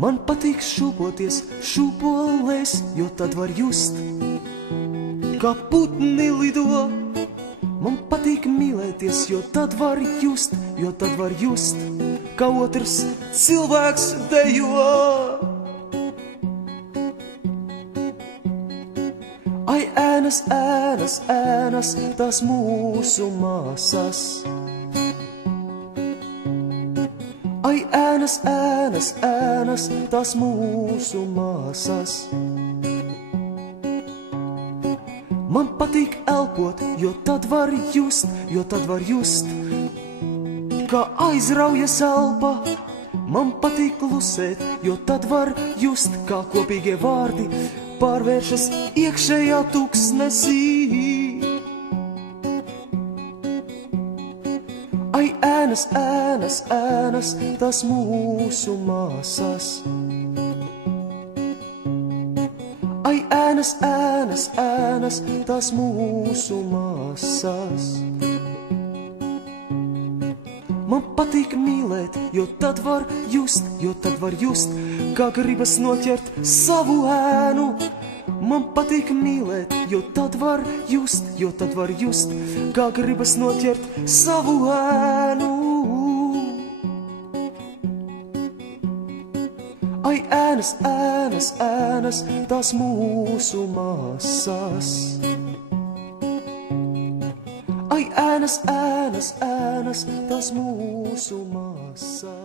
Man patīk šūpoties šūpolēs, jo tad var just, kā putni lido. Man patīk mīlēties, jo tad var just, kā otrs cilvēks dejo. Ai, ēnas, ēnas, ēnas, tās mūsu māsas. Ai, ēnas, ēnas, ēnas, tās mūsu māsas. Man patīk elpot, jo tad var just, kā aizraujas elpa. Man patīk klusēt, jo tad var just, kā kopīgie vārdi pārvēršas iekšējā tuksnesī. Ai, ēnas, ēnas, ēnas, tās mūsu māsas. Ai, ēnas, ēnas, ēnas, tās mūsu māsas. Man patīk mīlēt, jo tad var just, kā gribas noķert savu ēnu. Man patīk mīlēt, jo tad var just, kā gribas noķert savu ēnu. Ai, ēnas, ēnas, ēnas, tās mūsu māsas. Ai, ēnas, ēnas, ēnas, tās mūsu māsas.